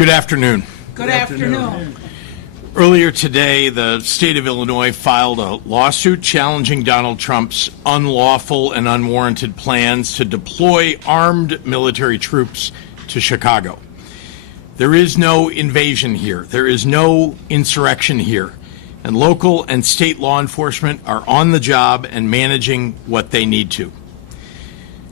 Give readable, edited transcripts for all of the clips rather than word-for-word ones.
Good afternoon. Good afternoon. Earlier today, the state of Illinois filed a lawsuit challenging Donald Trump's unlawful and unwarranted plans to deploy armed military troops to Chicago. There is no invasion here. There is no insurrection here. And local and state law enforcement are on the job and managing what they need to.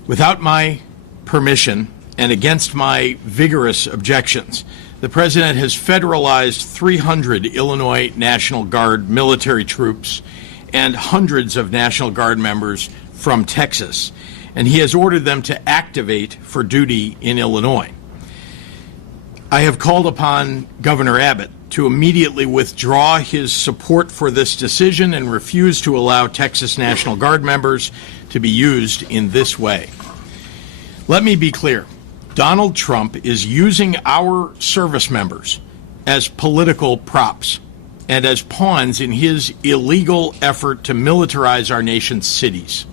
Without my permission and against my vigorous objections, the president has federalized 300 Illinois National Guard military troops and hundreds of National Guard members from Texas, and he has ordered them to activate for duty in Illinois. I have called upon Governor Abbott to immediately withdraw his support for this decision and refuse to allow Texas National Guard members to be used in this way. Let me be clear. Donald Trump is using our service members as political props and as pawns in his illegal effort to militarize our nation's cities.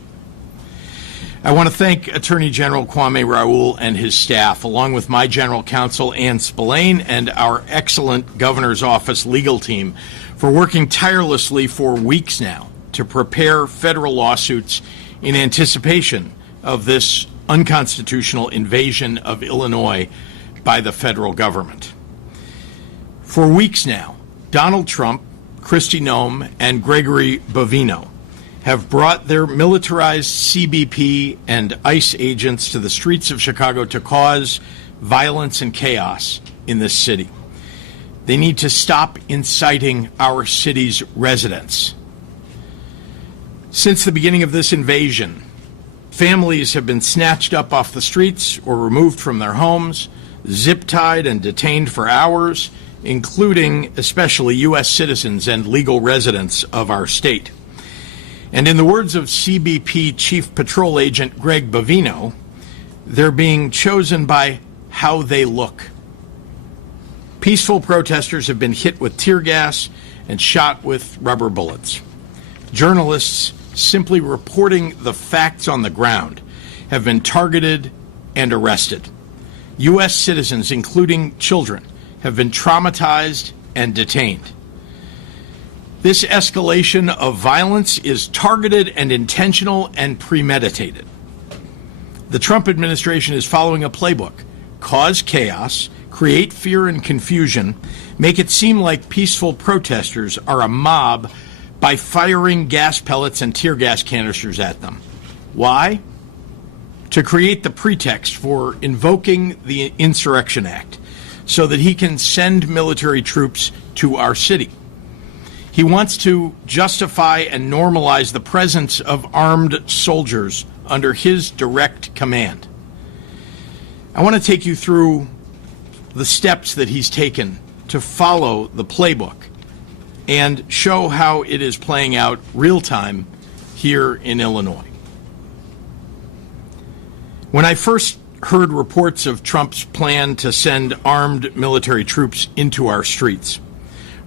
I want to thank Attorney General Kwame Raoul and his staff, along with my General Counsel Ann Spillane and our excellent Governor's Office legal team, for working tirelessly for weeks now to prepare federal lawsuits in anticipation of this unconstitutional invasion of Illinois by the federal government. For weeks now, Donald Trump, Kristi Noem, and Gregory Bovino have brought their militarized CBP and ICE agents to the streets of Chicago to cause violence and chaos in this city. They need to stop inciting our city's residents. Since the beginning of this invasion, families have been snatched up off the streets or removed from their homes, zip-tied and detained for hours, including especially U.S. citizens and legal residents of our state. And in the words of CBP Chief Patrol Agent Greg Bovino, they're being chosen by how they look. Peaceful protesters have been hit with tear gas and shot with rubber bullets. Journalists simply reporting the facts on the ground have been targeted and arrested. U.S. citizens, including children, have been traumatized and detained. This escalation of violence is targeted and intentional and premeditated. The Trump administration is following a playbook: cause chaos, create fear and confusion, make it seem like peaceful protesters are a mob by firing gas pellets and tear gas canisters at them. Why? To create the pretext for invoking the Insurrection Act so that he can send military troops to our city. He wants to justify and normalize the presence of armed soldiers under his direct command. I want to take you through the steps that he's taken to follow the playbook and show how it is playing out real time here in Illinois. When I first heard reports of Trump's plan to send armed military troops into our streets,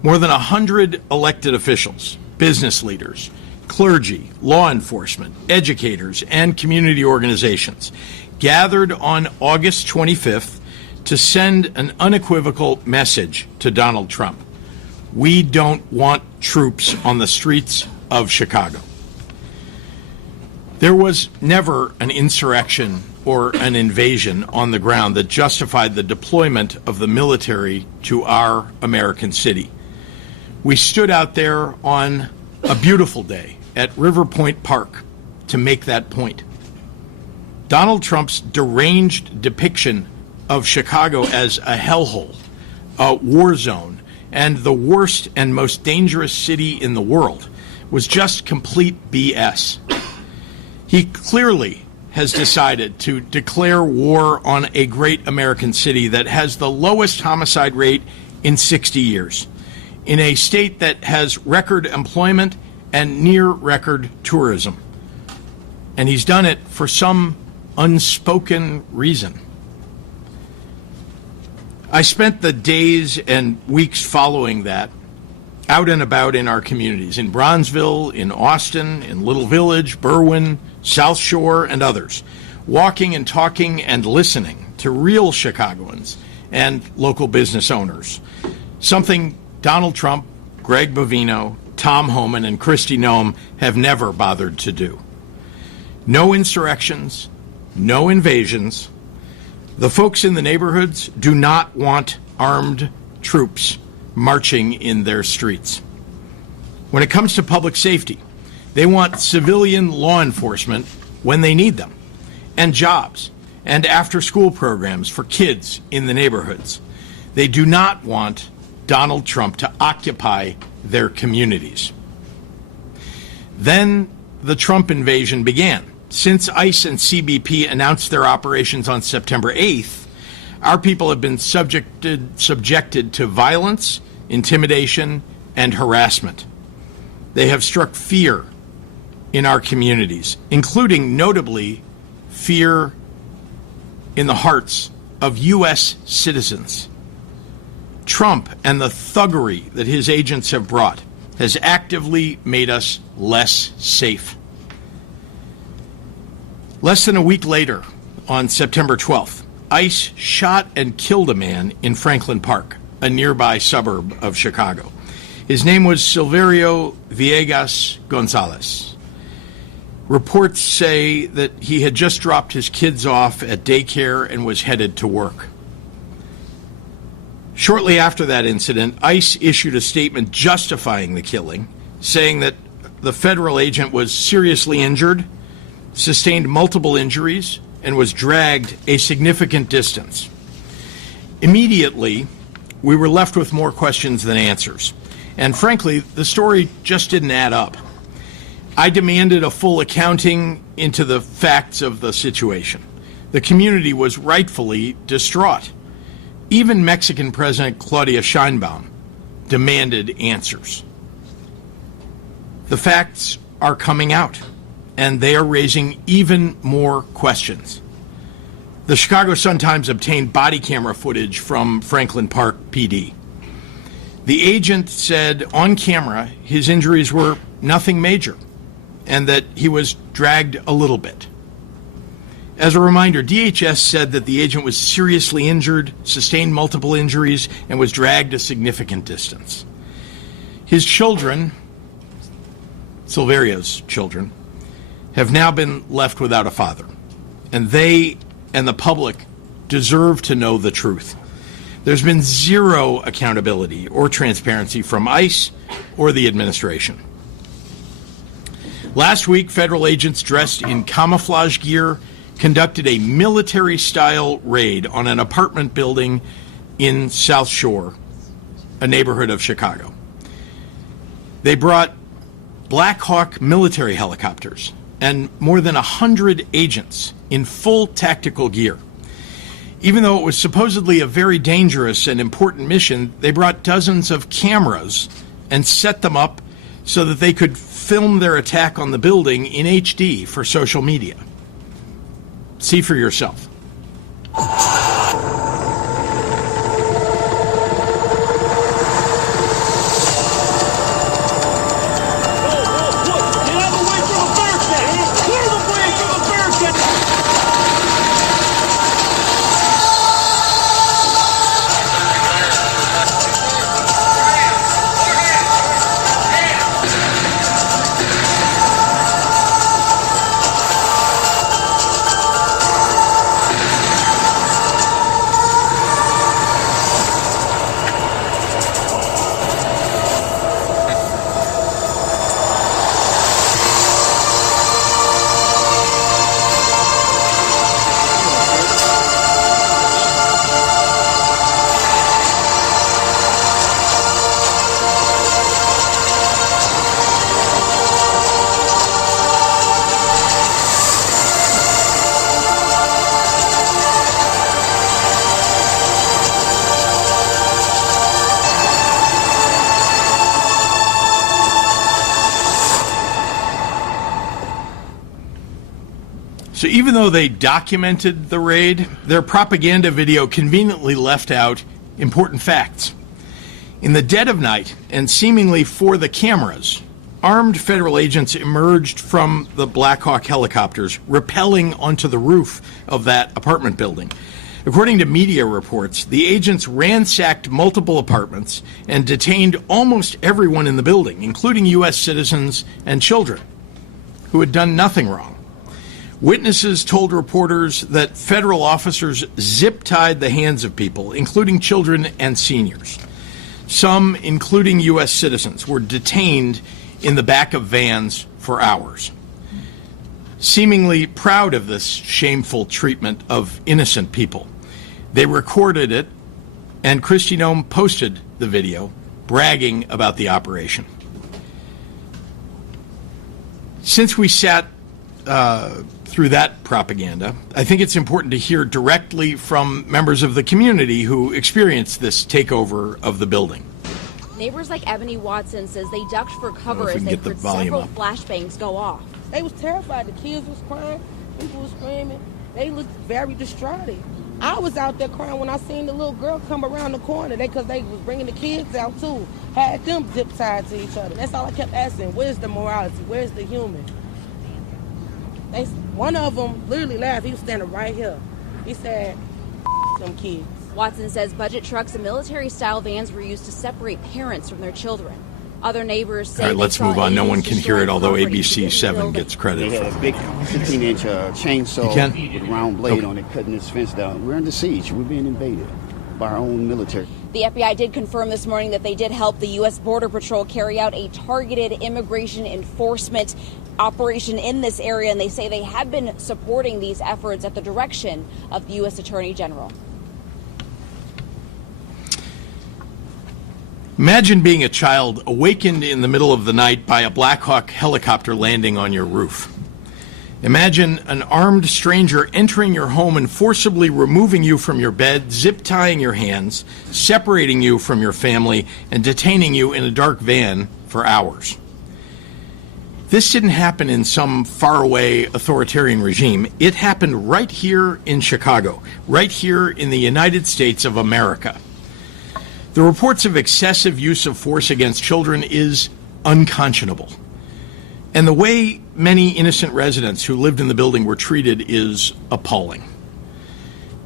more than 100 elected officials, business leaders, clergy, law enforcement, educators, and community organizations gathered on August 25th to send an unequivocal message to Donald Trump. We don't want troops on the streets of Chicago. There was never an insurrection or an invasion on the ground that justified the deployment of the military to our American city. We stood out there on a beautiful day at River Point Park to make that point. Donald Trump's deranged depiction of Chicago as a hellhole, a war zone, and the worst and most dangerous city in the world was just complete BS. He clearly has decided to declare war on a great American city that has the lowest homicide rate in 60 years, in a state that has record employment and near record tourism. And he's done it for some unspoken reason. I spent the days and weeks following that out and about in our communities, in Bronzeville, in Austin, in Little Village, Berwyn, South Shore, and others, walking and talking and listening to real Chicagoans and local business owners, something Donald Trump, Greg Bovino, Tom Homan, and Kristi Noem have never bothered to do. No insurrections, no invasions. The folks in the neighborhoods do not want armed troops marching in their streets. When it comes to public safety, they want civilian law enforcement when they need them, and jobs, and after-school programs for kids in the neighborhoods. They do not want Donald Trump to occupy their communities. Then the Trump invasion began. Since ICE and CBP announced their operations on September 8th, our people have been subjected to violence, intimidation, and harassment. They have struck fear in our communities, including notably fear in the hearts of U.S. citizens. Trump and the thuggery that his agents have brought has actively made us less safe. Less than a week later, on September 12th, ICE shot and killed a man in Franklin Park, a nearby suburb of Chicago. His name was Silverio Villegas Gonzalez. Reports say that he had just dropped his kids off at daycare and was headed to work. Shortly after that incident, ICE issued a statement justifying the killing, saying that the federal agent was seriously injured, sustained multiple injuries, and was dragged a significant distance. Immediately, we were left with more questions than answers. And frankly, the story just didn't add up. I demanded a full accounting into the facts of the situation. The community was rightfully distraught. Even Mexican President Claudia Sheinbaum demanded answers. The facts are coming out, and they are raising even more questions. The Chicago Sun-Times obtained body camera footage from Franklin Park PD. The agent said on camera his injuries were nothing major and that he was dragged a little bit. As a reminder, DHS said that the agent was seriously injured, sustained multiple injuries, and was dragged a significant distance. His children, Silverio's children, have now been left without a father, and they and the public deserve to know the truth. There's been zero accountability or transparency from ICE or the administration. Last week, federal agents dressed in camouflage gear conducted a military-style raid on an apartment building in South Shore, a neighborhood of Chicago. They brought Black Hawk military helicopters and more than 100 agents in full tactical gear. Even though it was supposedly a very dangerous and important mission, they brought dozens of cameras and set them up so that they could film their attack on the building in HD for social media. See for yourself. So even though they documented the raid, their propaganda video conveniently left out important facts. In the dead of night, and seemingly for the cameras, armed federal agents emerged from the Black Hawk helicopters, rappelling onto the roof of that apartment building. It According to media reports, the agents ransacked multiple apartments and detained almost everyone in the building, including U.S. citizens and children who had done nothing wrong. Witnesses told reporters that federal officers zip-tied the hands of people, including children and seniors. Some, including U.S. citizens, were detained in the back of vans for hours. Seemingly proud of this shameful treatment of innocent people, they recorded it, and Kristi Noem posted the video, bragging about the operation. Since we sat through that propaganda, I think it's important to hear directly from members of the community who experienced this takeover of the building. Neighbors like Ebony Watson says they ducked for cover as they heard several flashbangs go off. They was terrified. The kids was crying, people was screaming. They looked very distraught. I was out there crying when I seen the little girl come around the corner. Because they was bringing the kids out too. Had them zip tied to each other. That's all I kept asking. Where's the morality? Where's the human? One of them literally laughed. He was standing right here. He said, them kids. Watson says budget trucks and military-style vans were used to separate parents from their children. Other neighbors say. All right, let's move on. No one can hear it, although ABC 7 gets credit. They had a big 15-inch chainsaw with a round blade on it, cutting this fence down. We're under siege. We're being invaded by our own military. The FBI did confirm this morning that they did help the U.S. Border Patrol carry out a targeted immigration enforcement operation in this area, and they say they have been supporting these efforts at the direction of the U.S. Attorney General. Imagine being a child awakened in the middle of the night by a Black Hawk helicopter landing on your roof. Imagine an armed stranger entering your home and forcibly removing you from your bed, zip-tying your hands, separating you from your family, and detaining you in a dark van for hours. This didn't happen in some faraway authoritarian regime. It happened right here in Chicago, right here in the United States of America. The reports of excessive use of force against children is unconscionable. And the way many innocent residents who lived in the building were treated is appalling.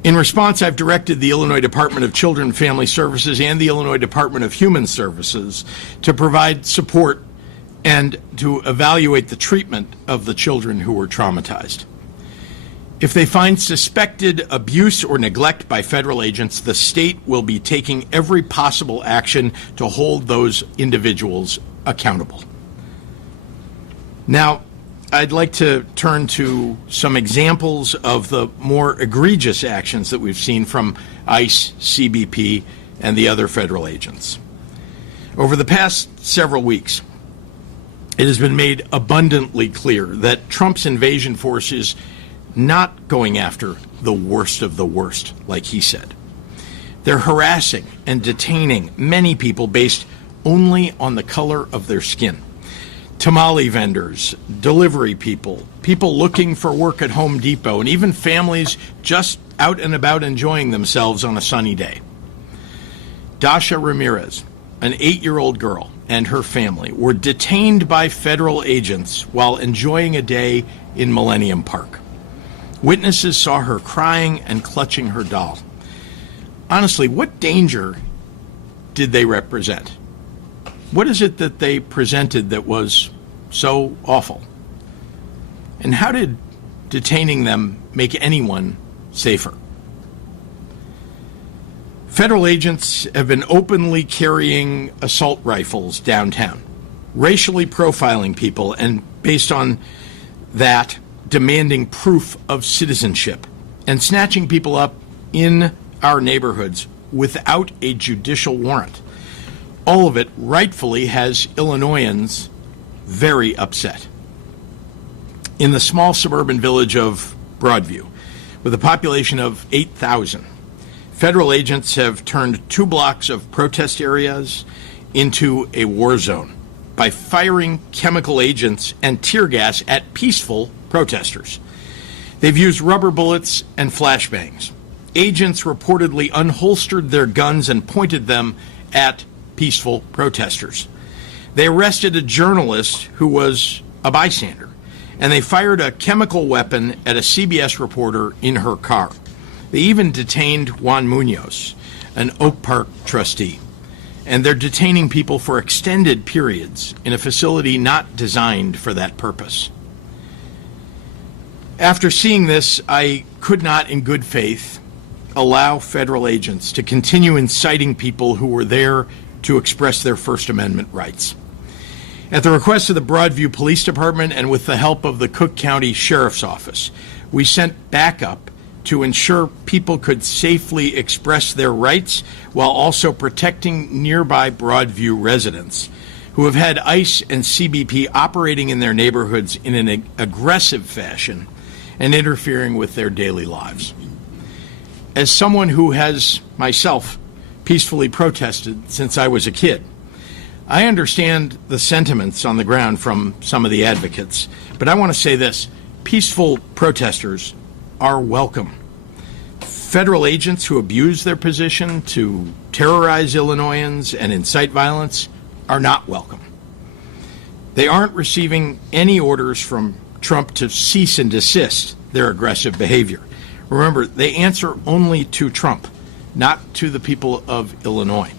In response, I've directed the Illinois Department of Children and Family Services and the Illinois Department of Human Services to provide support and to evaluate the treatment of the children who were traumatized. If they find suspected abuse or neglect by federal agents, the state will be taking every possible action to hold those individuals accountable. Now, I'd like to turn to some examples of the more egregious actions that we've seen from ICE, CBP, and the other federal agents. Over the past several weeks, it has been made abundantly clear that Trump's invasion force is not going after the worst of the worst, like he said. They're harassing and detaining many people based only on the color of their skin. Tamale vendors, delivery people, people looking for work at Home Depot, and even families just out and about enjoying themselves on a sunny day. Dasha Ramirez, an 8-year-old girl, and her family were detained by federal agents while enjoying a day in Millennium Park. Witnesses saw her crying and clutching her doll. Honestly, what danger did they represent? What is it that they presented that was so awful? And how did detaining them make anyone safer? Federal agents have been openly carrying assault rifles downtown, racially profiling people, and based on that, demanding proof of citizenship and snatching people up in our neighborhoods without a judicial warrant. All of it rightfully has Illinoisans very upset. In the small suburban village of Broadview, with a population of 8,000, federal agents have turned 2 blocks of protest areas into a war zone by firing chemical agents and tear gas at peaceful protesters. They've used rubber bullets and flashbangs. Agents reportedly unholstered their guns and pointed them at peaceful protesters. They arrested a journalist who was a bystander, and they fired a chemical weapon at a CBS reporter in her car. They even detained Juan Munoz, an Oak Park trustee, and they're detaining people for extended periods in a facility not designed for that purpose. After seeing this, I could not, in good faith, allow federal agents to continue inciting people who were there to express their First Amendment rights. At the request of the Broadview Police Department and with the help of the Cook County Sheriff's Office, we sent backup to ensure people could safely express their rights while also protecting nearby Broadview residents who have had ICE and CBP operating in their neighborhoods in an aggressive fashion and interfering with their daily lives. As someone who has, myself, peacefully protested since I was a kid, I understand the sentiments on the ground from some of the advocates, but I want to say this: peaceful protesters are welcome. Federal agents who abuse their position to terrorize Illinoisans and incite violence are not welcome. They aren't receiving any orders from Trump to cease and desist their aggressive behavior. Remember, they answer only to Trump, not to the people of Illinois.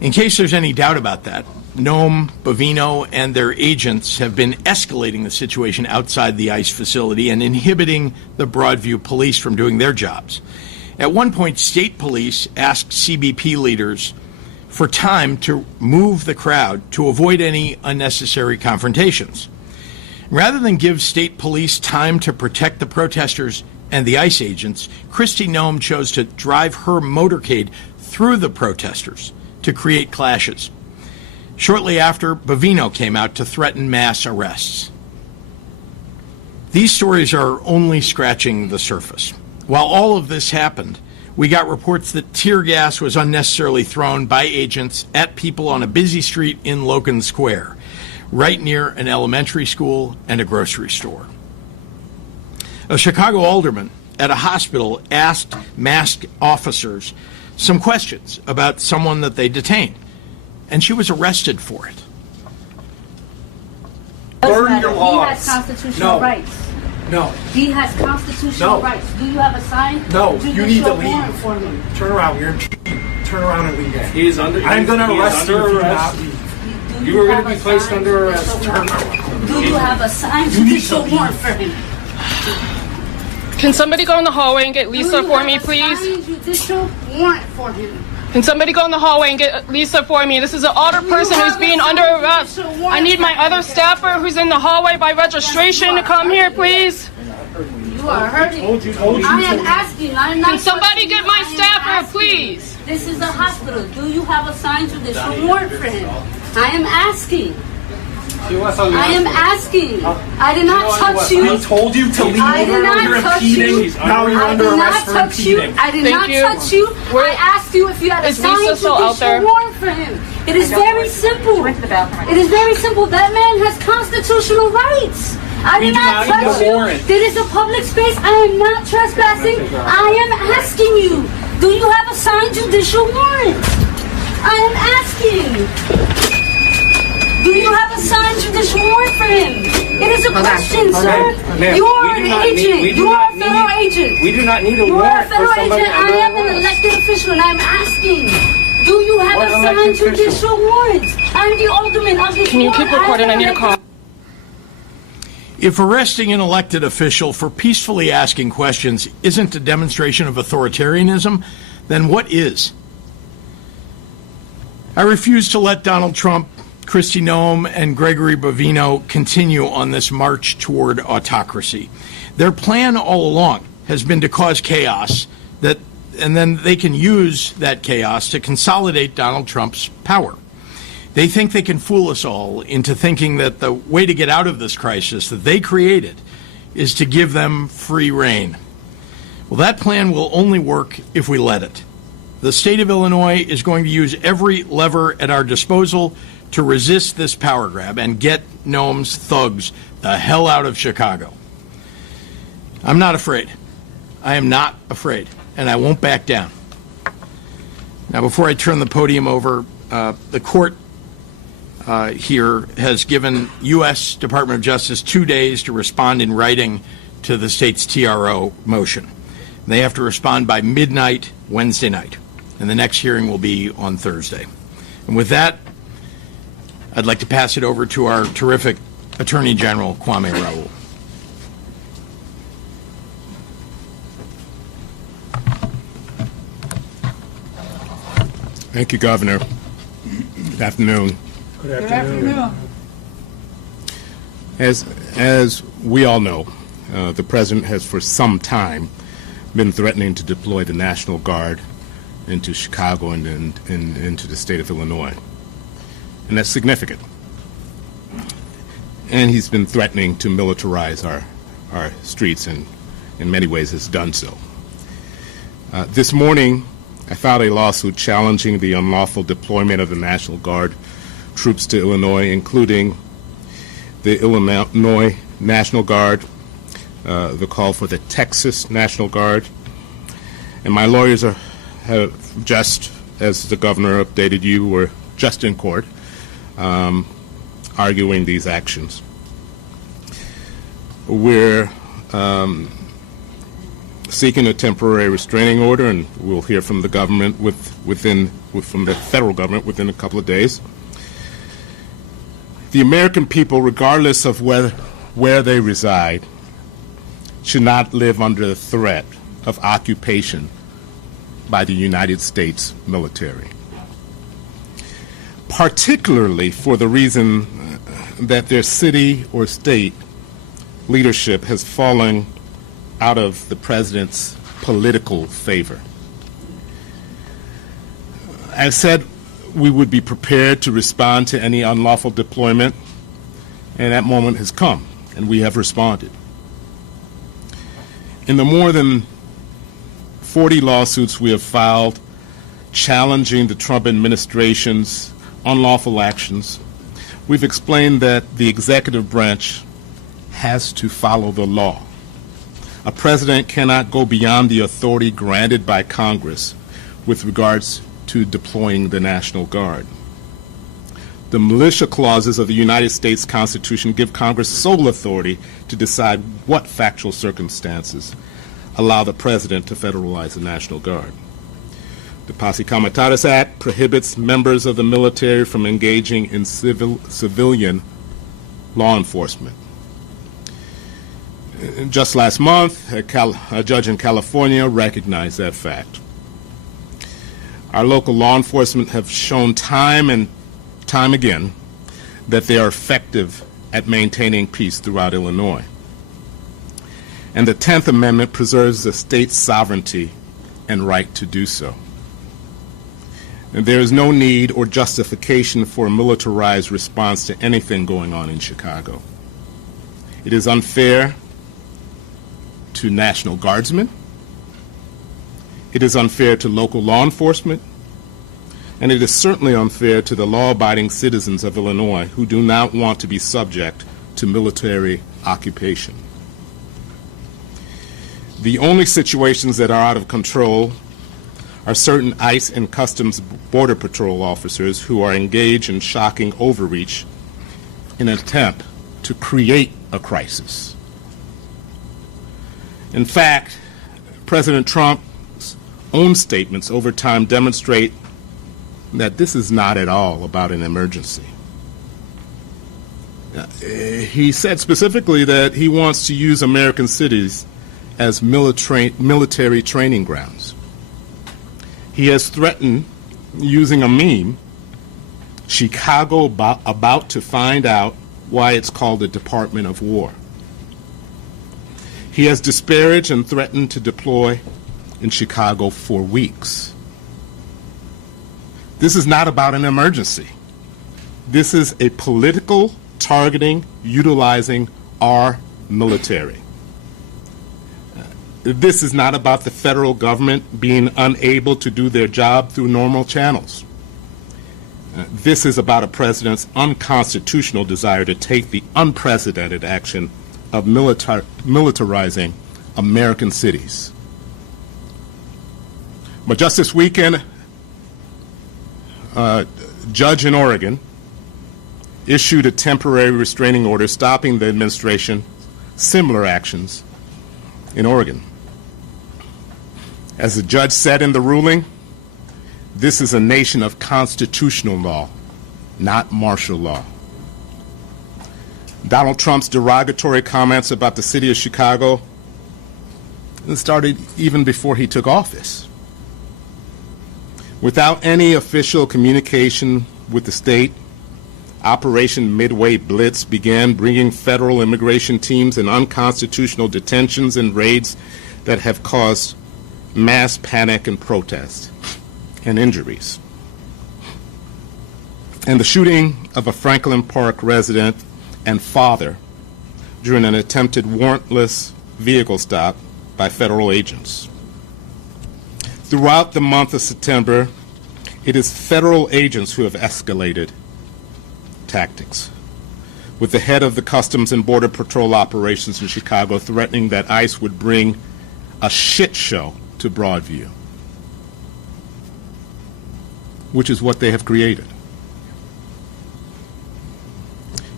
In case there's any doubt about that, Noam, Bovino, and their agents have been escalating the situation outside the ICE facility and inhibiting the Broadview police from doing their jobs. At one point, state police asked CBP leaders for time to move the crowd to avoid any unnecessary confrontations. Rather than give state police time to protect the protesters and the ICE agents, Kristi Noem chose to drive her motorcade through the protesters to create clashes. Shortly after, Bovino came out to threaten mass arrests. These stories are only scratching the surface. While all of this happened, we got reports that tear gas was unnecessarily thrown by agents at people on a busy street in Logan Square, right near an elementary school and a grocery store. A Chicago alderman at a hospital asked masked officers some questions about someone that they detained, and she was arrested for it. Learn your laws. He has constitutional rights. No. He has constitutional No. rights. Do you have a sign? No, you need to warrant leave. For me? Turn around. You're impeding. Turn around and leave. He is under. I'm going to arrest you if you arrest. not leave. You are going to be placed under arrest. Turn around. Do you have a signed judicial warrant for him? Can somebody go in the hallway and get Lisa for me, Do please? you have a signed judicial warrant for him? Can somebody go in the hallway and get Lisa for me? This is an older person who's being under arrest. I need my other staffer who's in the hallway by registration to come here, please. You are hurting. I am asking. I am not. Can somebody get my I am staffer, asking. please? This is a hospital. Do you have a signed judicial warrant for him? I am asking. I am asking. I did not touch you. I told you to leave. I did not You're touch impeding. you. Now you're I under did not arrest for touch you. impeding. I did Thank not you. touch you. Where- I asked you if you had a Is signed Lisa still out judicial there? warrant for him. It is very simple. It is very simple. That man has constitutional rights. I We did do not not need touch a you. warrant. This is a public space. I am not trespassing. I am asking you. Do you have a signed judicial warrant? I am asking. Do you have a signed judicial warrant for him? It is a question, sir. Ma'am, You are we do an not need- agent. we do You are not a federal need- agent. We do not need a You are a warrant for federal somebody agent. I under am an arrest. elected official, and I'm asking. Do you have What a elected signed official? judicial warrant? I'm the alderman of this Can you ward. keep recording? I need a call. If arresting an elected official for peacefully asking questions isn't a demonstration of authoritarianism, then what is? I refuse to let Donald Trump, Kristi Noem, and Gregory Bovino continue on this march toward autocracy. Their plan all along has been to cause chaos, and then they can use that chaos to consolidate Donald Trump's power. They think they can fool us all into thinking that the way to get out of this crisis that they created is to give them free rein. Well, that plan will only work if we let it. The state of Illinois is going to use every lever at our disposal to resist this power grab and get Noam's thugs the hell out of Chicago. I'm not afraid. I am not afraid, and I won't back down. Now, before I turn the podium over, the court here has given U.S. Department of Justice 2 days to respond in writing to the state's TRO motion. They have to respond by midnight Wednesday night, and the next hearing will be on Thursday. And with that, I'd like to pass it over to our terrific Attorney General, Kwame Raoul. Thank you, Governor. Good afternoon. Good afternoon. As we all know, the President has for some time been threatening to deploy the National Guard into Chicago and into the state of Illinois. And that's significant. And he's been threatening to militarize our streets, and in many ways has done so. This morning, I filed a lawsuit challenging the unlawful deployment of the National Guard troops to Illinois, including the Illinois National Guard, the call for the Texas National Guard. And my lawyers have just, as the governor updated you, were just in court arguing these actions. We're seeking a temporary restraining order, and we'll hear from the government from the federal government within a couple of days. The American people, regardless of where they reside, should not live under the threat of occupation by the United States military, particularly for the reason that their city or state leadership has fallen out of the president's political favor. I said we would be prepared to respond to any unlawful deployment, and that moment has come, and we have responded. In the more than 40 lawsuits we have filed challenging the Trump administration's unlawful actions, we've explained that the executive branch has to follow the law. A president cannot go beyond the authority granted by Congress with regards to deploying the National Guard. The militia clauses of the United States Constitution give Congress sole authority to decide what factual circumstances allow the president to federalize the National Guard. The Posse Comitatus Act prohibits members of the military from engaging in civilian law enforcement. Just last month, a judge in California recognized that fact. Our local law enforcement have shown time and time again that they are effective at maintaining peace throughout Illinois. And the 10th Amendment preserves the state's sovereignty and right to do so. And there is no need or justification for a militarized response to anything going on in Chicago. It is unfair to National Guardsmen. It is unfair to local law enforcement. And it is certainly unfair to the law-abiding citizens of Illinois who do not want to be subject to military occupation. The only situations that are out of control are certain ICE and Customs Border Patrol officers who are engaged in shocking overreach in an attempt to create a crisis. In fact, President Trump's own statements over time demonstrate that this is not at all about an emergency. He said specifically that he wants to use American cities as military training grounds. He has threatened using a meme, Chicago about to find out why it's called the Department of War. He has disparaged and threatened to deploy in Chicago for weeks. This is not about an emergency. This is a political targeting, utilizing our military. This is not about the federal government being unable to do their job through normal channels. This is about a president's unconstitutional desire to take the unprecedented action of militarizing American cities. But just this weekend, a judge in Oregon issued a temporary restraining order stopping the administration's similar actions in Oregon. As the judge said in the ruling, this is a nation of constitutional law, not martial law. Donald Trump's derogatory comments about the city of Chicago started even before he took office. Without any official communication with the state, Operation Midway Blitz began bringing federal immigration teams in unconstitutional detentions and raids that have caused mass panic and protest and injuries. And the shooting of a Franklin Park resident and father during an attempted warrantless vehicle stop by federal agents. Throughout the month of September, it is federal agents who have escalated tactics, with the head of the Customs and Border Patrol operations in Chicago threatening that ICE would bring a shit show to Broadview, which is what they have created.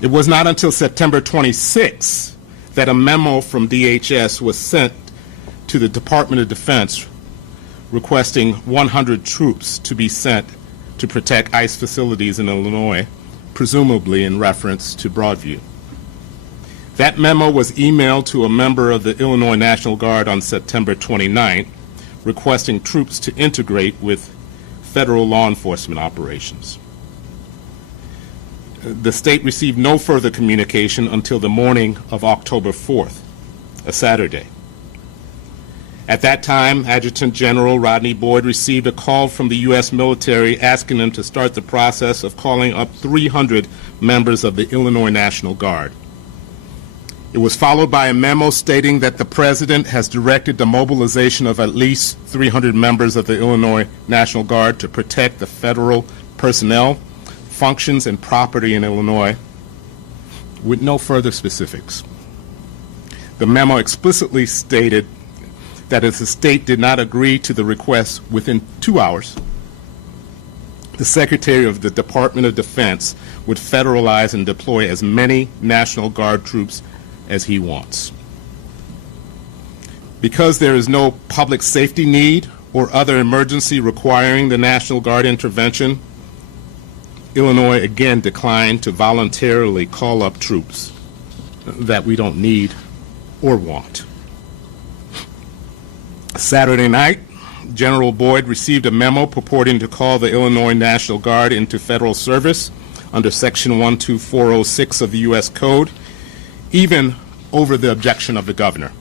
It was not until September 26 that a memo from DHS was sent to the Department of Defense requesting 100 troops to be sent to protect ICE facilities in Illinois, presumably in reference to Broadview. That memo was emailed to a member of the Illinois National Guard on September 29, requesting troops to integrate with federal law enforcement operations. The state received no further communication until the morning of October 4th, a Saturday. At that time, Adjutant General Rodney Boyd received a call from the U.S. military asking him to start the process of calling up 300 members of the Illinois National Guard. It was followed by a memo stating that the President has directed the mobilization of at least 300 members of the Illinois National Guard to protect the federal personnel, functions, and property in Illinois, with no further specifics. The memo explicitly stated that if the state did not agree to the request within 2 hours, the Secretary of the Department of Defense would federalize and deploy as many National Guard troops as he wants. Because there is no public safety need or other emergency requiring the National Guard intervention, Illinois again declined to voluntarily call up troops that we don't need or want. Saturday night, General Boyd received a memo purporting to call the Illinois National Guard into federal service under Section 12406 of the U.S. Code, even over the objection of the governor.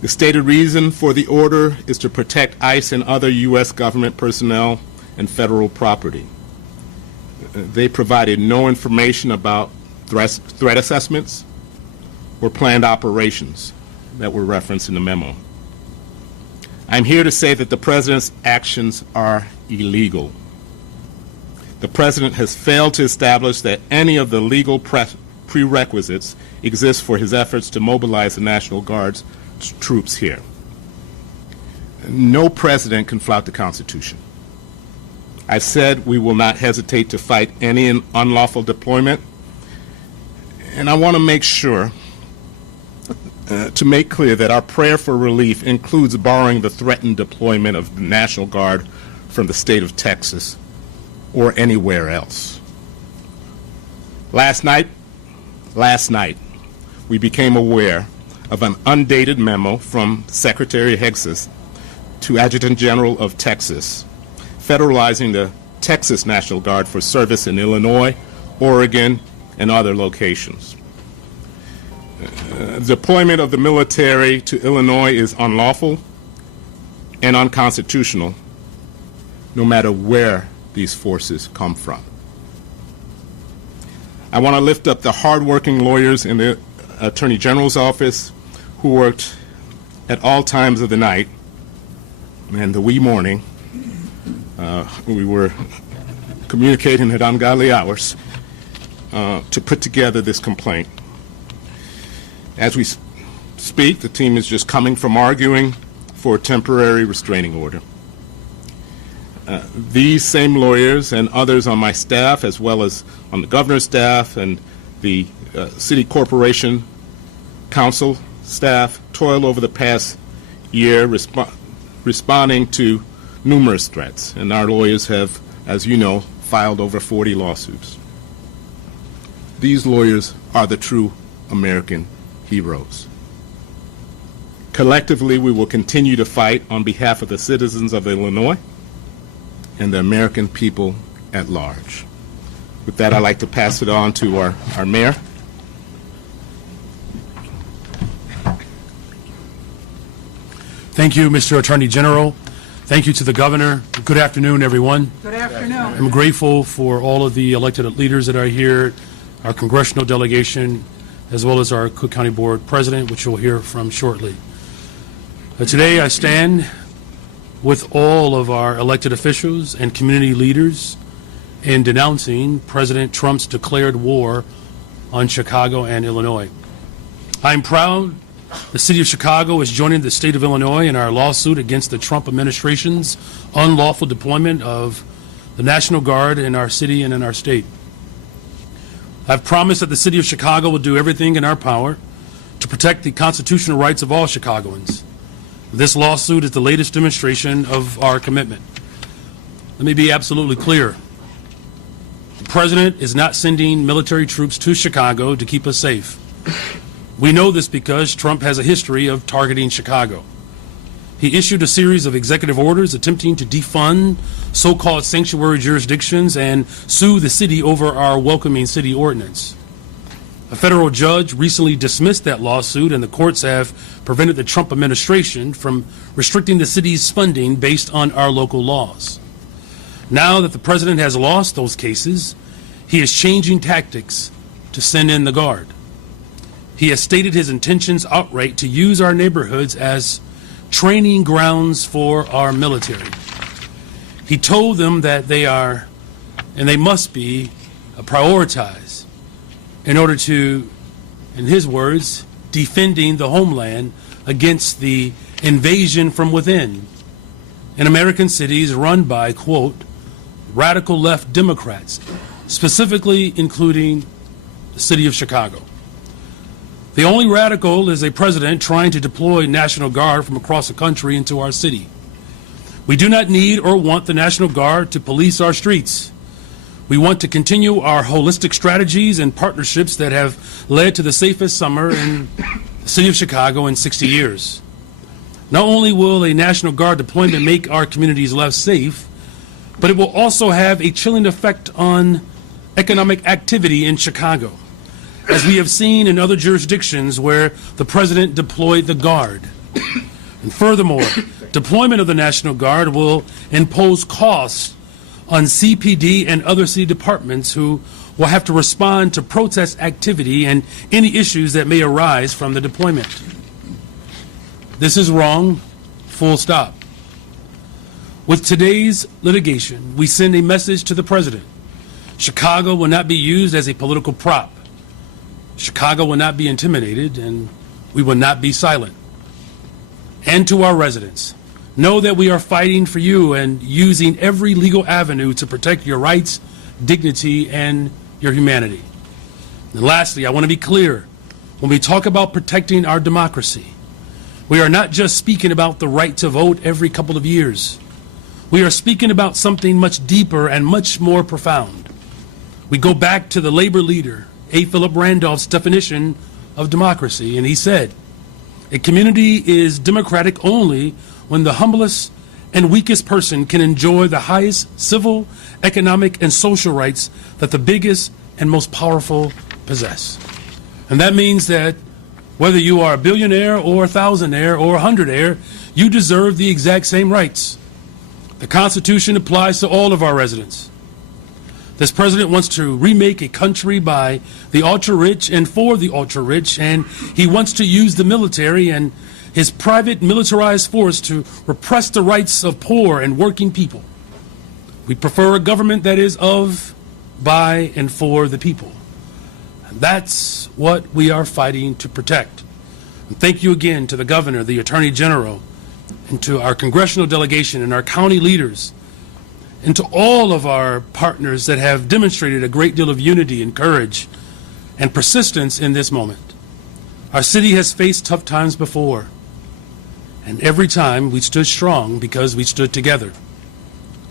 The stated reason for the order is to protect ICE and other U.S. government personnel and federal property. They provided no information about threat assessments or planned operations that were referenced in the memo. I'm here to say that the President's actions are illegal. The President has failed to establish that any of the legal prerequisites exist for his efforts to mobilize the National Guard's troops here. No president can flout the Constitution. I've said we will not hesitate to fight any unlawful deployment, and I want to make sure to make clear that our prayer for relief includes borrowing the threatened deployment of the National Guard from the state of Texas or anywhere else. Last night, we became aware of an undated memo from Secretary Hexas to Adjutant General of Texas, federalizing the Texas National Guard for service in Illinois, Oregon, and other locations. Deployment of the military to Illinois is unlawful and unconstitutional, no matter where these forces come from. I want to lift up the hardworking lawyers in the Attorney General's office who worked at all times of the night and the wee morning. We were communicating at ungodly hours to put together this complaint. As we speak, the team is just coming from arguing for a temporary restraining order. These same lawyers and others on my staff, as well as on the governor's staff and the city corporation council staff, toiled over the past year responding to numerous threats, and our lawyers have, as you know, filed over 40 lawsuits. These lawyers are the true American heroes. Collectively, we will continue to fight on behalf of the citizens of Illinois and the American people at large. With that, I'd like to pass it on to our mayor. Thank you, Mr. Attorney General. Thank you to the governor. Good afternoon, everyone. Good afternoon. I'm grateful for all of the elected leaders that are here, our congressional delegation, as well as our Cook County Board President, which you'll hear from shortly. Today, I stand with all of our elected officials and community leaders in denouncing President Trump's declared war on Chicago and Illinois. I'm proud the city of Chicago is joining the state of Illinois in our lawsuit against the Trump administration's unlawful deployment of the National Guard in our city and in our state. I've promised that the city of Chicago will do everything in our power to protect the constitutional rights of all Chicagoans. This lawsuit is the latest demonstration of our commitment. Let me be absolutely clear. The president is not sending military troops to Chicago to keep us safe. We know this because Trump has a history of targeting Chicago. He issued a series of executive orders attempting to defund so-called sanctuary jurisdictions and sue the city over our welcoming city ordinance. A federal judge recently dismissed that lawsuit, and the courts have prevented the Trump administration from restricting the city's funding based on our local laws. Now that the president has lost those cases, he is changing tactics to send in the Guard. He has stated his intentions outright to use our neighborhoods as training grounds for our military. He told them that they are, and they must be, prioritized in order to, in his words, defending the homeland against the invasion from within in American cities run by, quote, radical left Democrats, specifically including the city of Chicago. The only radical is a president trying to deploy National Guard from across the country into our city. We do not need or want the National Guard to police our streets. We want to continue our holistic strategies and partnerships that have led to the safest summer in the city of Chicago in 60 years. Not only will a National Guard deployment make our communities less safe, but it will also have a chilling effect on economic activity in Chicago, as we have seen in other jurisdictions where the president deployed the Guard. And furthermore, deployment of the National Guard will impose costs on CPD and other city departments who will have to respond to protest activity and any issues that may arise from the deployment. This is wrong, full stop. With today's litigation, we send a message to the president. Chicago will not be used as a political prop. Chicago will not be intimidated, and we will not be silent. And to our residents, know that we are fighting for you and using every legal avenue to protect your rights, dignity, and your humanity. And lastly, I want to be clear. When we talk about protecting our democracy, we are not just speaking about the right to vote every couple of years. We are speaking about something much deeper and much more profound. We go back to the labor leader, A. Philip Randolph's definition of democracy, and he said, a community is democratic only when the humblest and weakest person can enjoy the highest civil, economic, and social rights that the biggest and most powerful possess. And that means that whether you are a billionaire or a thousandaire or a hundredaire, you deserve the exact same rights. The Constitution applies to all of our residents. This president wants to remake a country by the ultra-rich and for the ultra-rich, and he wants to use the military and his private militarized force to repress the rights of poor and working people. We prefer a government that is of, by, and for the people. And that's what we are fighting to protect. And thank you again to the governor, the attorney general, and to our congressional delegation and our county leaders, and to all of our partners that have demonstrated a great deal of unity and courage and persistence in this moment. Our city has faced tough times before. And every time we stood strong because we stood together.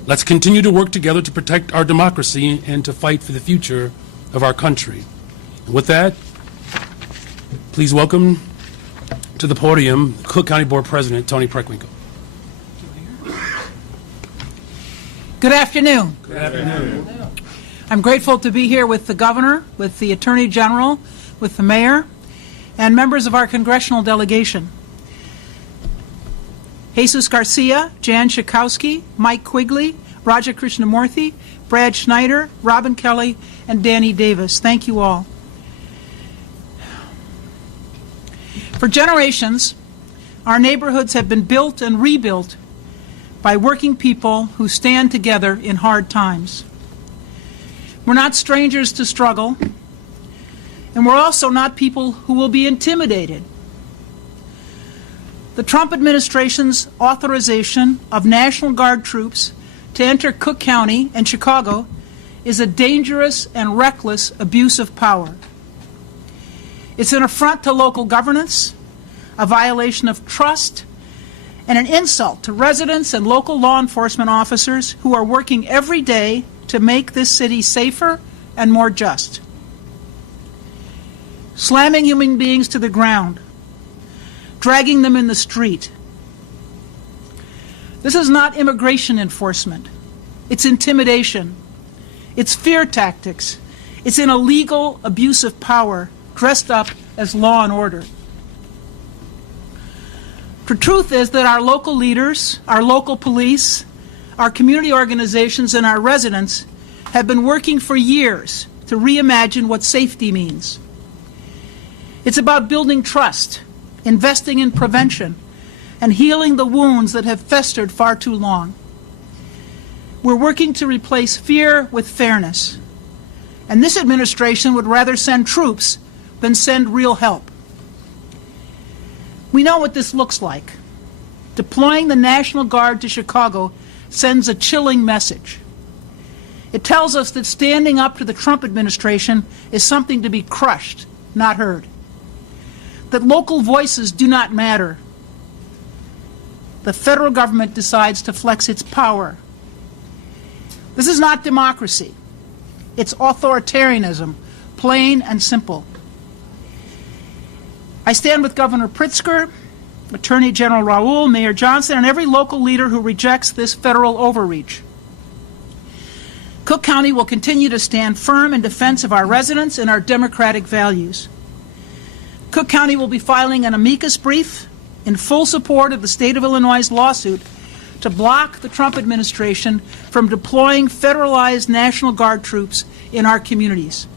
Let's continue to work together to protect our democracy and to fight for the future of our country. And with that, please welcome to the podium Cook County Board President Tony Preckwinkle. Good afternoon. Good afternoon. I'm grateful to be here with the governor, with the attorney general, with the mayor, and members of our congressional delegation. Jesus Garcia, Jan Schakowsky, Mike Quigley, Raja Krishnamurthy, Brad Schneider, Robin Kelly, and Danny Davis. Thank you all. For generations, our neighborhoods have been built and rebuilt by working people who stand together in hard times. We're not strangers to struggle, and we're also not people who will be intimidated. The Trump administration's authorization of National Guard troops to enter Cook County and Chicago is a dangerous and reckless abuse of power. It's an affront to local governance, a violation of trust, and an insult to residents and local law enforcement officers who are working every day to make this city safer and more just. Slamming human beings to the ground, dragging them in the street. This is not immigration enforcement. It's intimidation. It's fear tactics. It's an illegal abuse of power dressed up as law and order. The truth is that our local leaders, our local police, our community organizations, and our residents have been working for years to reimagine what safety means. It's about building trust, investing in prevention, and healing the wounds that have festered far too long. We're working to replace fear with fairness. And this administration would rather send troops than send real help. We know what this looks like. Deploying the National Guard to Chicago sends a chilling message. It tells us that standing up to the Trump administration is something to be crushed, not heard. That local voices do not matter. The federal government decides to flex its power. This is not democracy. It's authoritarianism, plain and simple. I stand with Governor Pritzker, Attorney General Raoul, Mayor Johnson, and every local leader who rejects this federal overreach. Cook County will continue to stand firm in defense of our residents and our democratic values. Cook County will be filing an amicus brief in full support of the state of Illinois' lawsuit to block the Trump administration from deploying federalized National Guard troops in our communities.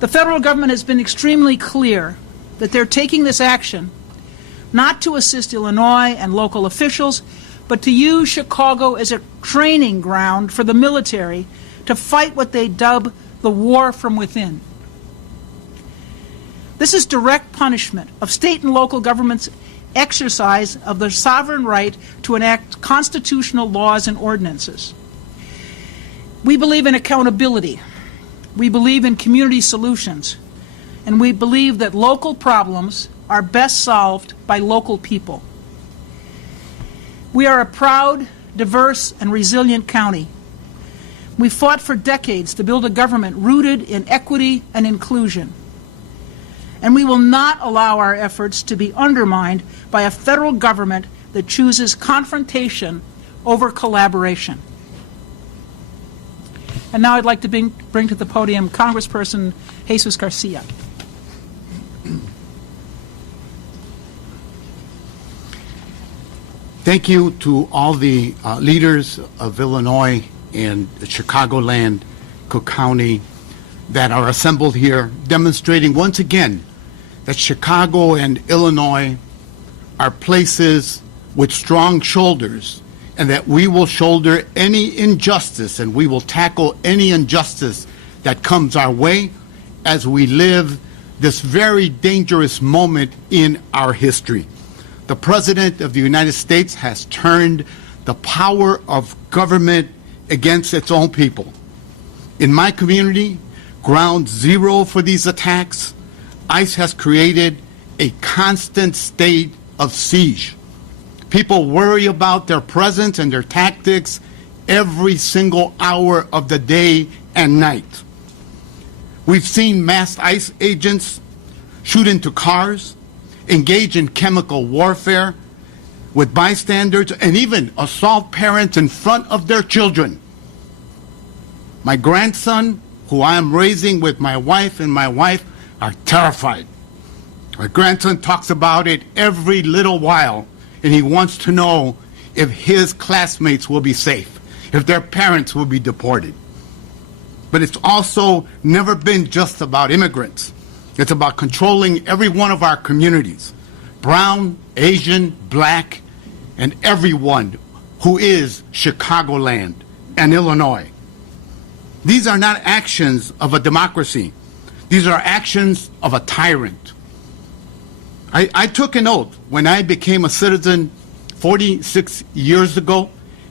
The federal government has been extremely clear that they're taking this action not to assist Illinois and local officials, but to use Chicago as a training ground for the military to fight what they dub the war from within. This is direct punishment of state and local governments' exercise of their sovereign right to enact constitutional laws and ordinances. We believe in accountability. We believe in community solutions. And we believe that local problems are best solved by local people. We are a proud, diverse, and resilient county. We fought for decades to build a government rooted in equity and inclusion. And we will not allow our efforts to be undermined by a federal government that chooses confrontation over collaboration. And now I'd like to bring to the podium Congressperson Jesus Garcia. Thank you to all the leaders of Illinois and Chicagoland, Cook County, that are assembled here, demonstrating once again that Chicago and Illinois are places with strong shoulders, and that we will shoulder any injustice and we will tackle any injustice that comes our way as we live this very dangerous moment in our history. The President of the United States has turned the power of government against its own people. In my community, ground zero for these attacks, ICE has created a constant state of siege. People worry about their presence and their tactics every single hour of the day and night. We've seen masked ICE agents shoot into cars, engage in chemical warfare with bystanders, and even assault parents in front of their children. My grandson, who I am raising with my wife, and my wife are terrified. My grandson talks about it every little while, and he wants to know if his classmates will be safe, if their parents will be deported. But it's also never been just about immigrants. It's about controlling every one of our communities, brown, Asian, black, and everyone who is Chicagoland and Illinois. These are not actions of a democracy. These are actions of a tyrant. I took an oath when I became a citizen 46 years ago,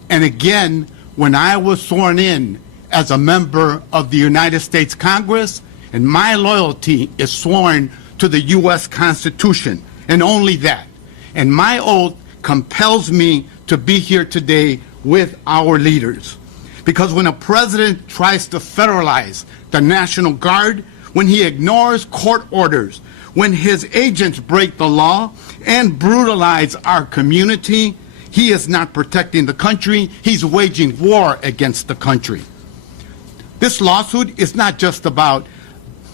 and again when I was sworn in as a member of the United States Congress, and my loyalty is sworn to the U.S. Constitution, and only that. And my oath compels me to be here today with our leaders. Because when a president tries to federalize the National Guard, when he ignores court orders, when his agents break the law and brutalize our community, he is not protecting the country, he's waging war against the country. This lawsuit is not just about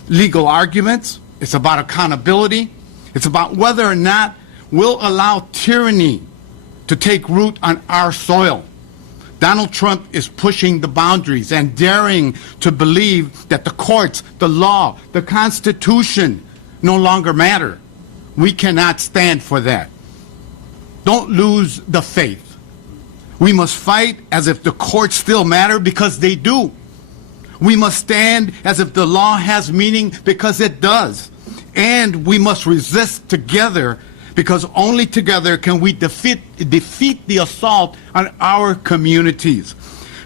legal arguments, it's about accountability, it's about whether or not we'll allow tyranny to take root on our soil. Donald Trump is pushing the boundaries and daring to believe that the courts, the law, the Constitution no longer matter. We cannot stand for that. Don't lose the faith. We must fight as if the courts still matter, because they do. We must stand as if the law has meaning, because it does. And we must resist together, because only together can we defeat the assault on our communities.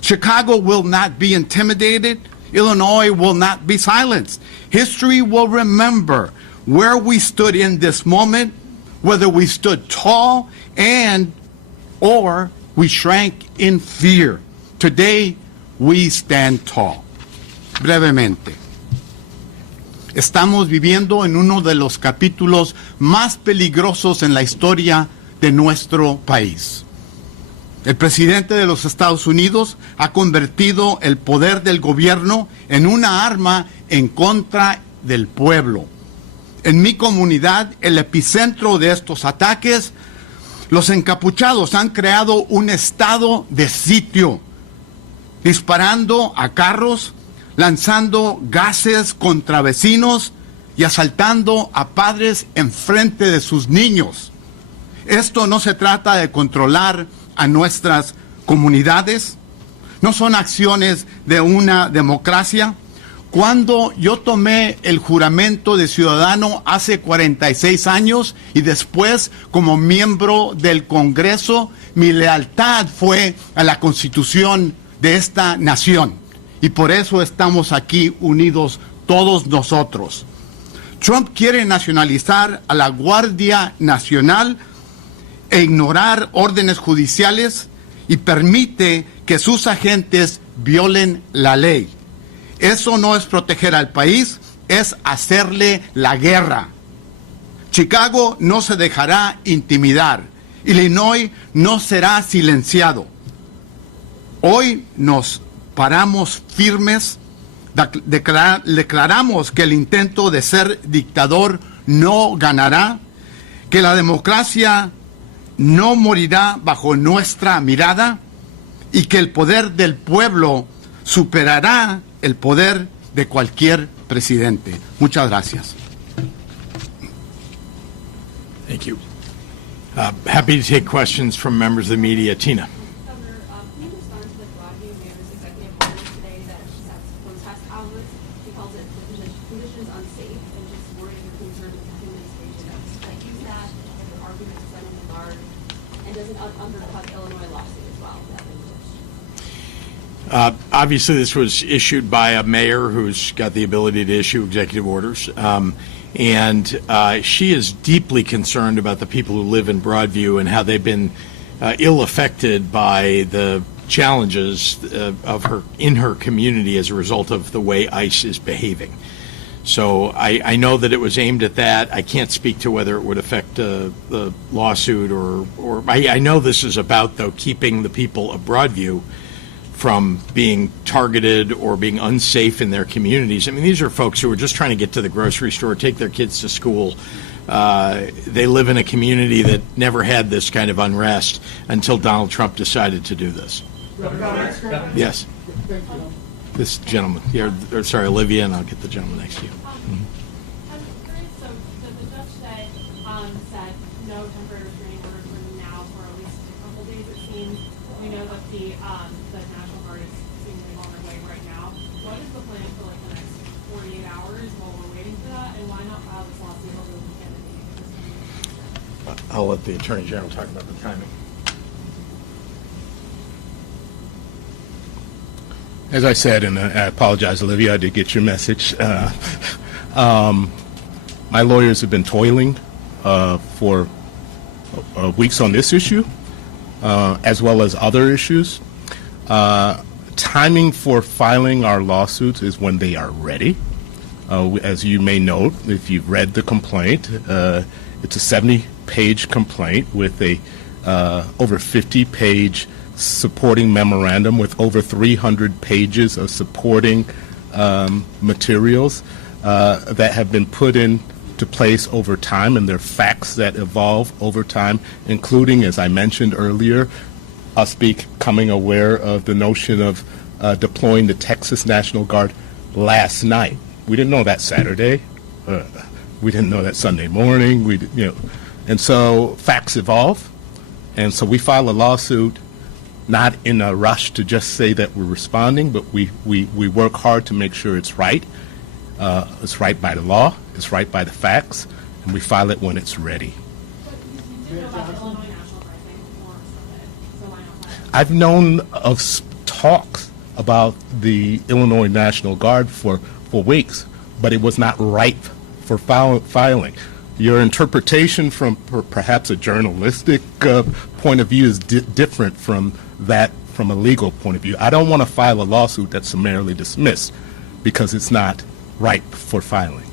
Chicago will not be intimidated. Illinois will not be silenced. History will remember where we stood in this moment, whether we stood tall or we shrank in fear. Today, we stand tall. Brevemente. Estamos viviendo en uno de los capítulos más peligrosos en la historia de nuestro país. El presidente de los Estados Unidos ha convertido el poder del gobierno en una arma en contra del pueblo. En mi comunidad, el epicentro de estos ataques, los encapuchados han creado un estado de sitio, disparando a carros, lanzando gases contra vecinos y asaltando a padres enfrente de sus niños. Esto no se trata de controlar a nuestras comunidades, no son acciones de una democracia. Cuando yo tomé el juramento de ciudadano hace 46 años y después como miembro del Congreso, mi lealtad fue a la Constitución de esta nación. Y por eso estamos aquí unidos todos nosotros. Trump quiere nacionalizar a la Guardia Nacional e ignorar órdenes judiciales y permite que sus agentes violen la ley. Eso no es proteger al país, es hacerle la guerra. Chicago no se dejará intimidar. Illinois no será silenciado. Hoy nos paramos firmes, declaramos que el intento de ser dictador no ganará, que la democracia no morirá bajo nuestra mirada y que el poder del pueblo superará el poder de cualquier presidente. Muchas gracias. Thank you. Happy to take questions from members of the media. Tina. Governor, can you respond to the Guardia Mayor's executive order today that shuts protest outlets? He calls it the conditions unsafe and just worried or concerned with the administration that use that as an argument to send in the guard, and doesn't undercut Illinois lawsuit as well. Obviously, this was issued by a mayor who's got the ability to issue executive orders. And she is deeply concerned about the people who live in Broadview and how they've been ill affected by the challenges of in her community as a result of the way ICE is behaving. So I know that it was aimed at that. I can't speak to whether it would affect the lawsuit or I know this is about, though, keeping the people of Broadview from being targeted or being unsafe in their communities. I mean, these are folks who are just trying to get to the grocery store, take their kids to school. They live in a community that never had this kind of unrest until Donald Trump decided to do this. Yes. This gentleman here, or sorry, Olivia, and I'll get the gentleman next to you. I'm curious, so the judge said no temporary restraining orders for now for at least a couple days, it seems. We know that the National Guard is seemingly on their way right now. What is the plan for like the next 48 hours while we're waiting for that, and why not file this lawsuit over the weekend? I'll let the Attorney General talk about the timing. As I said, and I apologize, Olivia, I did get your message. My lawyers have been toiling for weeks on this issue, as well as other issues. Timing for filing our lawsuits is when they are ready. As you may note, if you've read the complaint, it's a 70-page complaint with a over 50-page supporting memorandum with over 300 pages of supporting materials that have been put into place over time, and they're facts that evolve over time, including, as I mentioned earlier, us becoming aware of the notion of deploying the Texas National Guard last night. We didn't know that Saturday. We didn't know that Sunday morning. And so facts evolve, and so we file a lawsuit not in a rush to just say that we're responding, but we work hard to make sure it's right. It's right by the law, it's right by the facts, and we file it when it's ready. I've known of talks about the Illinois National Guard for weeks, but it was not ripe for filing. Your interpretation from perhaps a journalistic point of view is different from that from a legal point of view. I don't want to file a lawsuit that's summarily dismissed because it's not ripe for filing.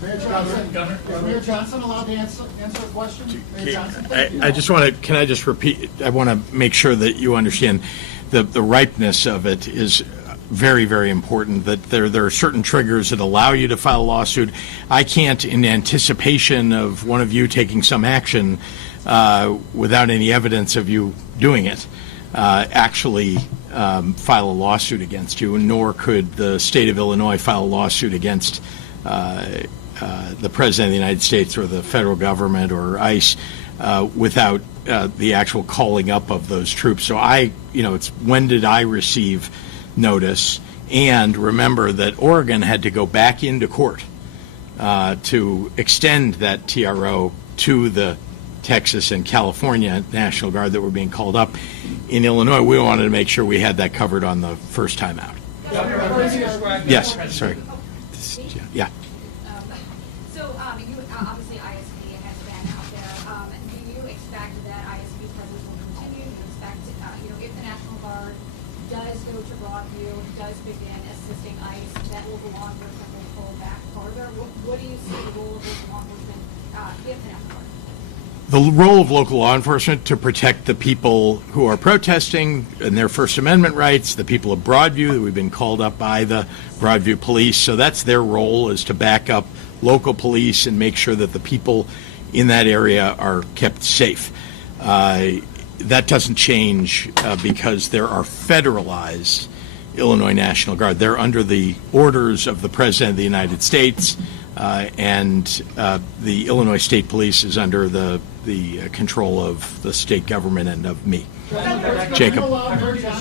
Mayor Johnson, is Mayor Johnson allowed to answer a question? Mayor Johnson? I just want to, can I just repeat, I want to make sure that you understand the ripeness of it is very, very important, that there are certain triggers that allow you to file a lawsuit. I can't, in anticipation of one of you taking some action without any evidence of you doing it, actually file a lawsuit against you, nor could the state of Illinois file a lawsuit against the President of the United States or the federal government or ICE without the actual calling up of those troops. So it's when did I receive notice? And remember that Oregon had to go back into court to extend that TRO to the Texas and California National Guard that were being called up. In Illinois, we wanted to make sure we had that covered on the first time out. Yes, sorry. Yeah. So you obviously ISP has been out there. Do you expect that ISP's presence will continue? Do you expect, if the National Guard does go to Broadview, does begin assisting ICE, that local law enforcement will pull back farther? What do you see the role of local law enforcement if the National Guard? The role of local law enforcement to protect the people who are protesting and their First Amendment rights, the people of Broadview, that we've been called up by the Broadview police. So that's their role, is to back up local police and make sure that the people in that area are kept safe. That doesn't change because there are federalized Illinois National Guard. They're under the orders of the President of the United States, and the Illinois State Police is under the control of the state government and of me. Jacob. Excuse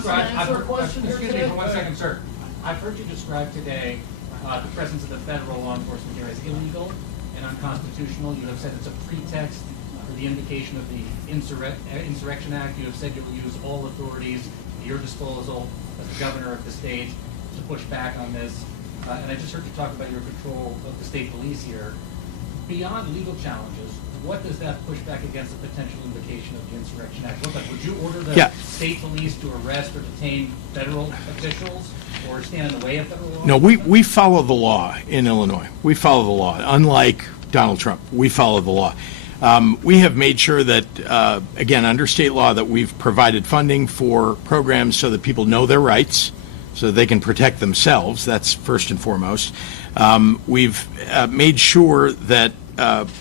me for 1 second, sir. I've heard you describe today the presence of the federal law enforcement here as illegal and unconstitutional. You have said it's a pretext for the invocation of the Insurrection Act. You have said you will use all authorities at your disposal as the governor of the state to push back on this. And I just heard you talk about your control of the state police here. beyond legal challenges, what does that push back against the potential invocation of the Insurrection Act look like? Would you order the state police to arrest or detain federal officials or stand in the way of federal law? No, we follow the law in Illinois. We follow the law. Unlike Donald Trump, we follow the law. We have made sure that, again, under state law, that we've provided funding for programs so that people know their rights, so that they can protect themselves. That's first and foremost. We've made sure that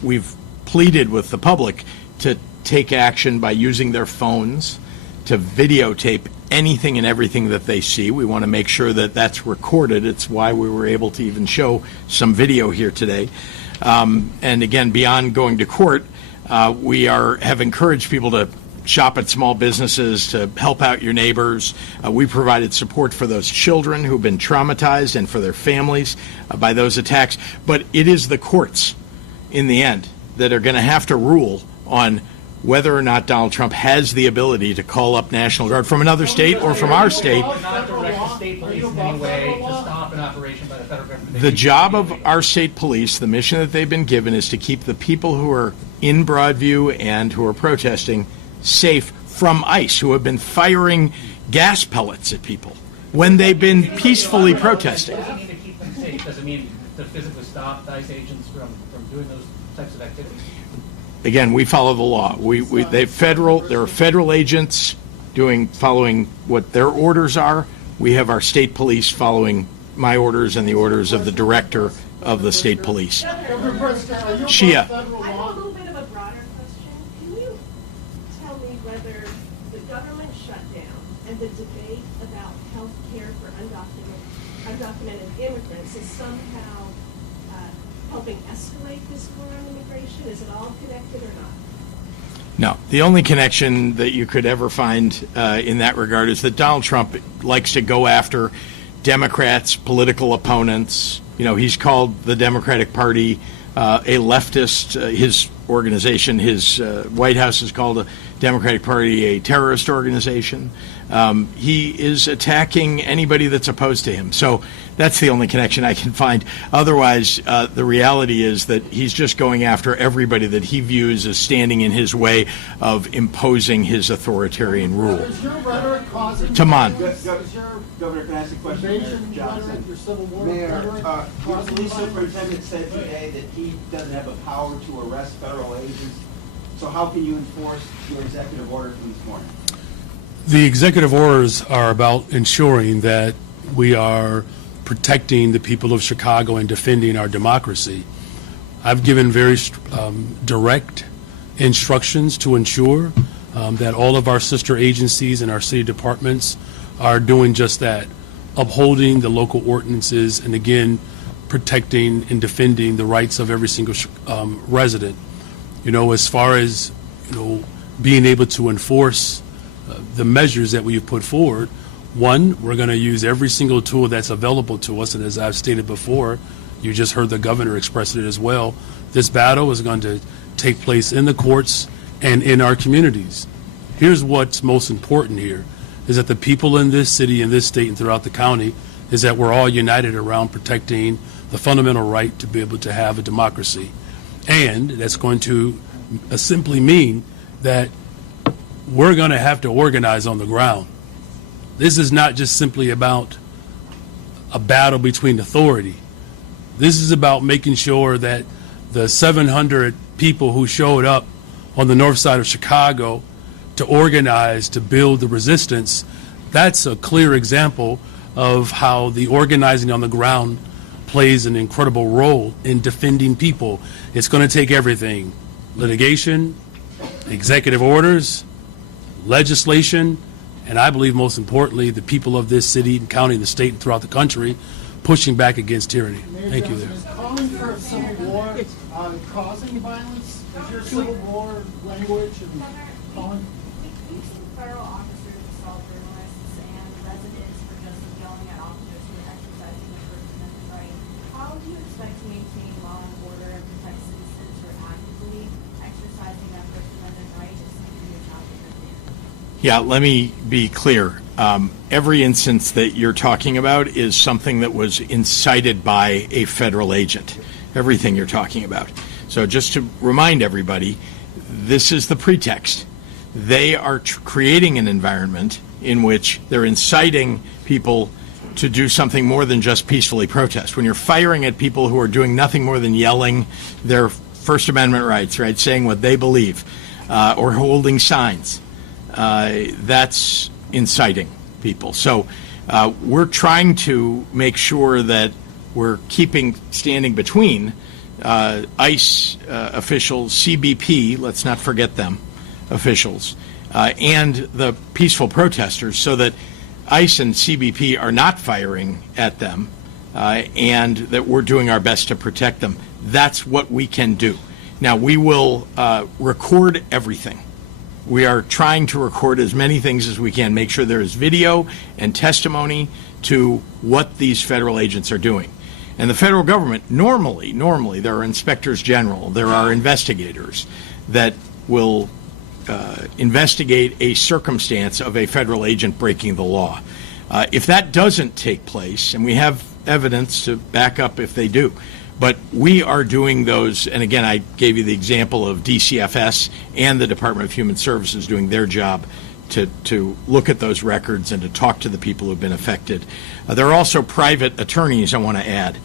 we've pleaded with the public to take action by using their phones to videotape anything and everything that they see. We want to make sure that that's recorded. It's why we were able to even show some video here today. And again, beyond going to court, we have encouraged people to shop at small businesses, to help out your neighbors. We provided support for those children who've been traumatized and for their families by those attacks. But it is the courts, in the end, that are going to have to rule on whether or not Donald Trump has the ability to call up National Guard from another state or from our state. Not direct the state police in any way to stop an operation by the federal government. The job of our state police, the mission that they've been given, is to keep the people who are in Broadview and who are protesting safe from ICE, who have been firing gas pellets at people when they've been peacefully protesting. What does it mean to keep them safe? Does it mean to physically stop ICE agents from doing those types of activities? Again, we follow the law. There are federal agents following what their orders are. We have our state police following my orders and the orders of the director of the state police. Shia. I have a little bit of a broader question. Can you tell me whether the government shutdown and the debate about health care for undocumented immigrants is somehow helping escalate this war on immigration? Is it all connected or not? No. The only connection that you could ever find in that regard is that Donald Trump likes to go after Democrats, political opponents. You know, he's called the Democratic Party a leftist. His organization, his White House has called the Democratic Party a terrorist organization. He is attacking anybody that's opposed to him. So that's the only connection I can find. Otherwise, the reality is that he's just going after everybody that he views as standing in his way of imposing his authoritarian rule. Is your rhetoric causing... Taman. Governor, can I ask a question? Invasion rhetoric, your Civil War rhetoric, Your police superintendent said today that he doesn't have the power to arrest federal agents. So how can you enforce your executive order from this morning? The executive orders are about ensuring that we are protecting the people of Chicago and defending our democracy. I've given very direct instructions to ensure that all of our sister agencies and our city departments are doing just that, upholding the local ordinances and, again, protecting and defending the rights of every single resident. You know, as far as, being able to enforce the measures that we've put forward, one, we're going to use every single tool that's available to us, and as I've stated before, you just heard the governor express it as well, this battle is going to take place in the courts and in our communities. Here's what's most important here, is that the people in this city, in this state, and throughout the county, is that we're all united around protecting the fundamental right to be able to have a democracy. And that's going to simply mean that we're going to have to organize on the ground. This is not just simply about a battle between authority. This is about making sure that the 700 people who showed up on the north side of Chicago to organize, to build the resistance, that's a clear example of how the organizing on the ground plays an incredible role in defending people. It's going to take everything: litigation, executive orders, legislation, and I believe most importantly, the people of this city and county and the state and throughout the country pushing back against tyranny. Thank you there. Is calling for a civil war causing violence? Is your civil war language and calling? We've seen federal officers assault journalists and residents for just yelling at officers who are exercising their First Amendment right. How do you expect to maintain law and order and protect citizens who are actively exercising that First Amendment right to speak your job differently? Yeah, let me be clear. Every instance that you're talking about is something that was incited by a federal agent. Everything you're talking about. So just to remind everybody, this is the pretext. They are creating an environment in which they're inciting people to do something more than just peacefully protest. When you're firing at people who are doing nothing more than yelling their First Amendment rights, right, saying what they believe, or holding signs, that's inciting people. So we're trying to make sure that we're standing between ICE officials, CBP, let's not forget them, officials, and the peaceful protesters, so that ICE and CBP are not firing at them, and that we're doing our best to protect them. That's what we can do. Now, we will record everything. We are trying to record as many things as we can, make sure there is video and testimony to what these federal agents are doing. And the federal government, normally, there are inspectors general, there are investigators that will investigate a circumstance of a federal agent breaking the law. If that doesn't take place, and we have evidence to back up if they do, but we are doing those, and again, I gave you the example of DCFS and the Department of Human Services doing their job to look at those records and to talk to the people who have been affected. There are also private attorneys, I want to add,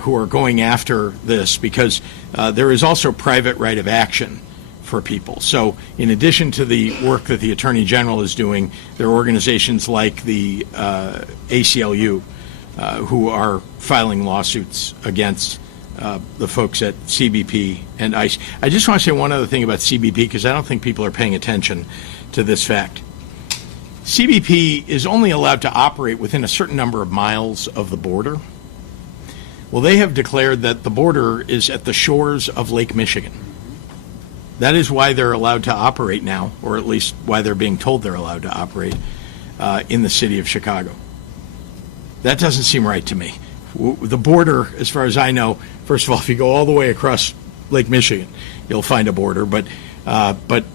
who are going after this, because there is also private right of action for people. So in addition to the work that the Attorney General is doing, there are organizations like the ACLU who are filing lawsuits against the folks at CBP and ICE. I just want to say one other thing about CBP, because I don't think people are paying attention to this fact. CBP is only allowed to operate within a certain number of miles of the border. Well, they have declared that the border is at the shores of Lake Michigan. That is why they're allowed to operate now, or at least why they're being told they're allowed to operate in the city of Chicago. That doesn't seem right to me. The border, as far as I know, first of all, if you go all the way across Lake Michigan, you'll find a border, but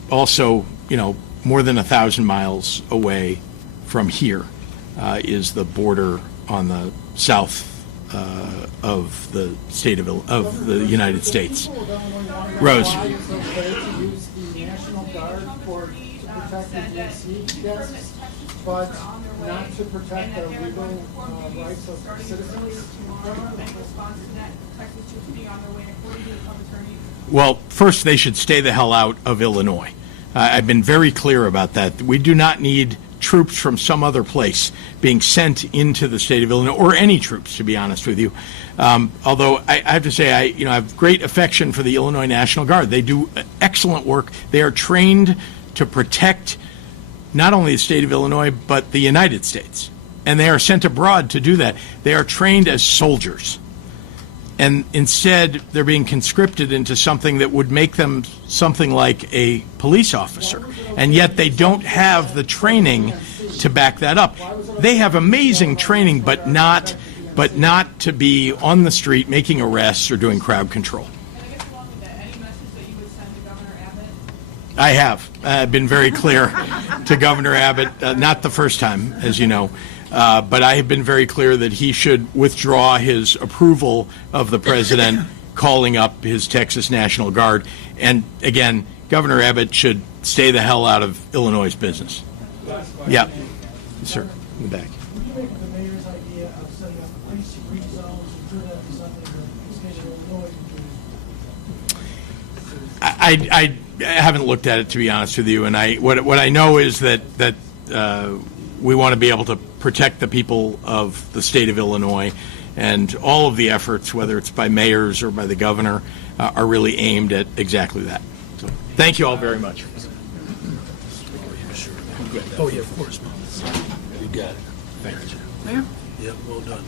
also, you know, more than 1,000 miles away from here is the border on the south of the state of the United States. Rose. Why it's okay to use the National Guard to protect the DNC guests, but not to protect the legal rights of citizens? Well, first, they should stay the hell out of Illinois. I've been very clear about that. We do not need troops from some other place being sent into the state of Illinois, or any troops, to be honest with you. Although I have to say, I have great affection for the Illinois National Guard. They do excellent work. They are trained to protect not only the state of Illinois, but the United States. And they are sent abroad to do that. They are trained as soldiers. And instead, they're being conscripted into something that would make them something like a police officer. And yet they don't have the training to back that up. They have amazing training, but not to be on the street making arrests or doing crowd control. I have. I've been very clear to Governor Abbott, not the first time, as you know, but I have been very clear that he should withdraw his approval of the president calling up his Texas National Guard. And again, Governor Abbott should stay the hell out of Illinois' business. Yeah. Yes, sir. In the back. What do you make of the mayor's idea of setting up police-free zones and turn that into something that the state of Illinois can do? I haven't looked at it, to be honest with you, and what I know is that we want to be able to protect the people of the state of Illinois, and all of the efforts, whether it's by mayors or by the governor, are really aimed at exactly that. So, thank you all very much. Oh, yeah, of course. You got it. Thank you. Mayor? Yep, well done.